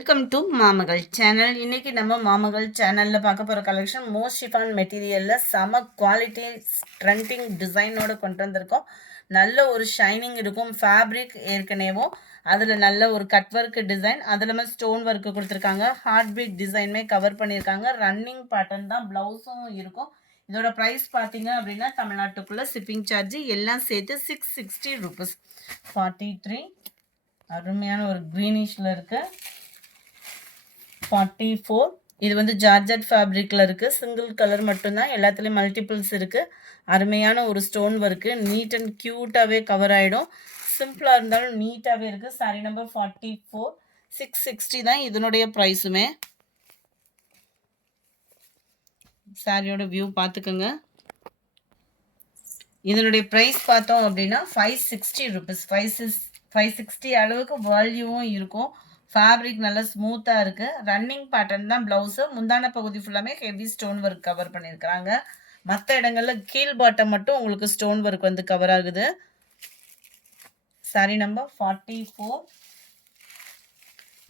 Welcome to மாமகள் channel. இன்னைக்கு நம்ம மாமகள் சேனல்ல பார்க்க போற கலெக்ஷன் மோஸ்ட் ஷிஃபான் மெட்டீரியல்ல செம குவாலிட்டி ட்ரெண்டிங் டிசைனோட கொண்டு வந்திருக்கோம். நல்ல ஒரு ஷைனிங் இருக்கும். ஃபேப்ரிக் ஏற்கனவும் அதுல நல்ல ஒரு கட் ஒர்க் டிசைன், அதுல ஸ்டோன் ஒர்க் கொடுத்துருக்காங்க. ஹார்ட் பீட் டிசைனுமே கவர் பண்ணியிருக்காங்க. ரன்னிங் பேட்டர்ன் தான் பிளவுஸும் இருக்கும். இதோட ப்ரைஸ் பார்த்தீங்க அப்படின்னா தமிழ்நாட்டுக்குள்ள ஷிப்பிங் சார்ஜ் எல்லாம் சேர்த்து 660 rupees. 43 அருமையான ஒரு க்ரீனிஷ்ல இருக்கு. 44 இது வந்து ஜார்ஜட் ஃபேப்ரிக்ல இருக்கு. சிங்கிள் கலர் மட்டும்தான், எல்லாத்துலேயும் மல்டிபிள்ஸ் இருக்கு. அருமையான ஒரு ஸ்டோன் ஒர்க்கு, நீட் அண்ட் க்யூட்டாகவே கவர் ஆகிடும். சிம்பிளாக இருந்தாலும் நீட்டாகவே இருக்குது. சாரி நம்பர் 44, 660 தான் இதனுடைய ப்ரைஸுமே. சாரியோட வியூ பார்த்துக்கோங்க. இதனுடைய ப்ரைஸ் பார்த்தோம் அப்படின்னா 560 rupees. 560 அளவுக்கு வேல்யூவும் இருக்கும். ஃபேப்ரிக் நல்லா ஸ்மூத்தாக இருக்குது. ரன்னிங் பேட்டர்ன் தான் ப்ளவுஸு. முந்தான பகுதி ஃபுல்லாமே ஹெவி ஸ்டோன் ஒர்க் கவர் பண்ணியிருக்கிறாங்க. மற்ற இடங்களில் கீழ் பாட்டம் மட்டும் உங்களுக்கு ஸ்டோன் ஒர்க் வந்து கவர் ஆகுது. Sorry number 44.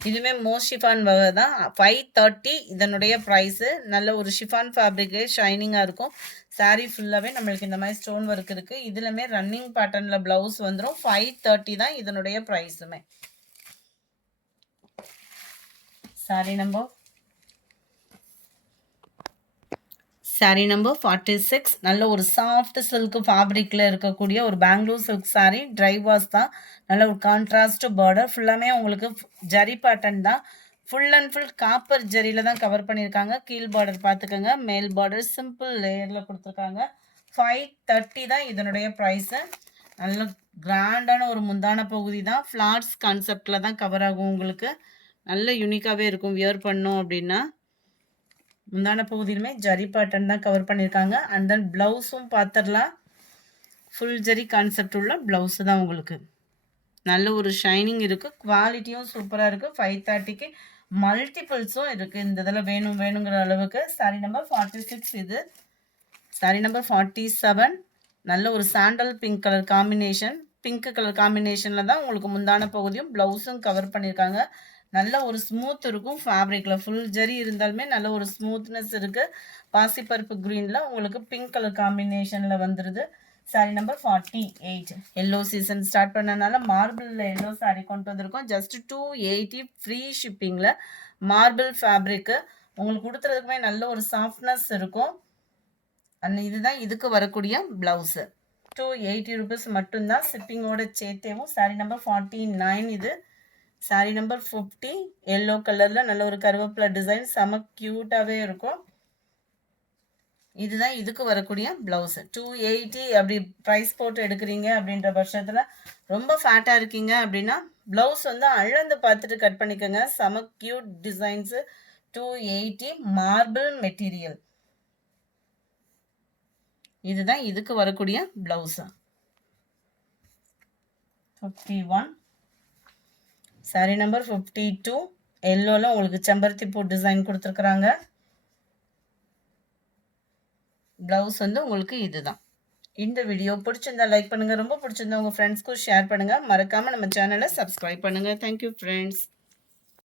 இதுவுமே மோஸ்ட் ஷிஃபான் வகை தான். 530 இதனுடைய ப்ரைஸு. நல்ல ஒரு ஷிஃபான் ஃபேப்ரிக்கு, ஷைனிங்காக இருக்கும். சாரீ ஃபுல்லாகவே நம்மளுக்கு இந்த மாதிரி ஸ்டோன் ஒர்க் இருக்குது. இதுலையுமே ரன்னிங் பேட்டர்னில் ப்ளவுஸ் வந்துடும். 530 தான் இதனுடைய ப்ரைஸுமே. Sorry number 46. நல்ல ஒரு சாஃப்ட் சில்க் ஃபேப்ரிக்கில் இருக்கக்கூடிய ஒரு Bangalore silk sari. Dry wash தான். நல்ல ஒரு கான்ட்ராஸ்ட் பார்டர். ஃபுல்லாமே உங்களுக்கு ஜரி பேட்டர்ன் தான். ஃபுல் அண்ட் ஃபுல் காப்பர் ஜரியில் தான் கவர் பண்ணியிருக்காங்க. கீழ் பார்டர் பார்த்துக்கோங்க. மேல் பார்டர் சிம்பிள் லேயரில் கொடுத்துருக்காங்க. 530 தான் இதனுடைய ப்ரைஸு. நல்ல கிராண்டான ஒரு முந்தான பகுதி தான். ஃப்ளாட்ஸ் கான்செப்டில் தான் கவர் ஆகும். உங்களுக்கு நல்ல யூனிக்காகவே இருக்கும் வியர் பண்ணோம் அப்படின்னா. முந்தான பகுதியிலுமே ஜரி பேட்டர்ன் தான் கவர் பண்ணியிருக்காங்க. அண்ட் தென் ப்ளவுஸும் பார்த்துடலாம். ஃபுல் ஜரி கான்செப்ட் உள்ள ப்ளவுஸு தான் உங்களுக்கு. நல்ல ஒரு ஷைனிங் இருக்குது. குவாலிட்டியும் சூப்பராக இருக்குது. 530க்கு மல்டிபிள்ஸும் இருக்குது. இந்த இதில் வேணுங்கிற அளவுக்கு. சாரி நம்பர் 46 இது. Sorry number 47. நல்ல ஒரு sandal pink colour combination. Pink colour காம்பினேஷனில் தான் உங்களுக்கு முந்தான பகுதியும் ப்ளவுஸும் கவர் பண்ணியிருக்காங்க. நல்ல ஒரு ஸ்மூத் இருக்கும். ஃபேப்ரிக்கில் ஃபுல் ஜரி இருந்தாலுமே நல்ல ஒரு ஸ்மூத்னஸ் இருக்குது. பாசிப்பருப்பு க்ரீனில் உங்களுக்கு பிங்க் கலர் காம்பினேஷனில் வந்துடுது. Sari number 48. Yellow season start பண்ணனால மார்பிளில் எல்லோ சாரி கொண்டு வந்திருக்கோம். ஜஸ்ட் 280 ஃப்ரீ ஷிப்பிங்கில். மார்பிள் ஃபேப்ரிக்கு உங்களுக்கு கொடுத்துறதுக்குமே நல்ல ஒரு சாஃப்ட்னஸ் இருக்கும். இதுதான் இதுக்கு வரக்கூடிய ப்ளவுஸு. 280 rupees மட்டும்தான் ஷிப்பிங்கோட சேர்த்தேவும். சாரி நம்பர் 49 இது. Sorry number 50. எல்லோ கலரில் நல்ல ஒரு கருவேப்பிலை டிசைன், செம க்யூட்டாகவே இருக்கும். இதுதான் இதுக்கு வரக்கூடிய ப்ளவுஸு. 280 அப்படி ப்ரைஸ் போட்டு எடுக்கிறீங்க அப்படின்ற பட்சத்தில், ரொம்ப ஃபேட்டாக இருக்கீங்க அப்படின்னா ப்ளவுஸ் வந்து அளந்து பார்த்துட்டு கட் பண்ணிக்கோங்க. செம க்யூட் டிசைன்ஸு. 280 marble material. இதுதான் இதுக்கு வரக்கூடிய ப்ளவுஸு. 51. Sorry number 52. எல்லோவில் உங்களுக்கு செம்பருத்தி பூ டிசைன் கொடுத்துருக்குறாங்க. ப்ளவுஸ் வந்து உங்களுக்கு இதுதான். இந்த வீடியோ பிடிச்சிருந்தா லைக் பண்ணுங்கள். ரொம்ப பிடிச்சிருந்தா உங்கள் ஃப்ரெண்ட்ஸ்க்கும் ஷேர் பண்ணுங்கள். மறக்காமல் நம்ம சேனலை சப்ஸ்கிரைப் பண்ணுங்கள். Thank you friends.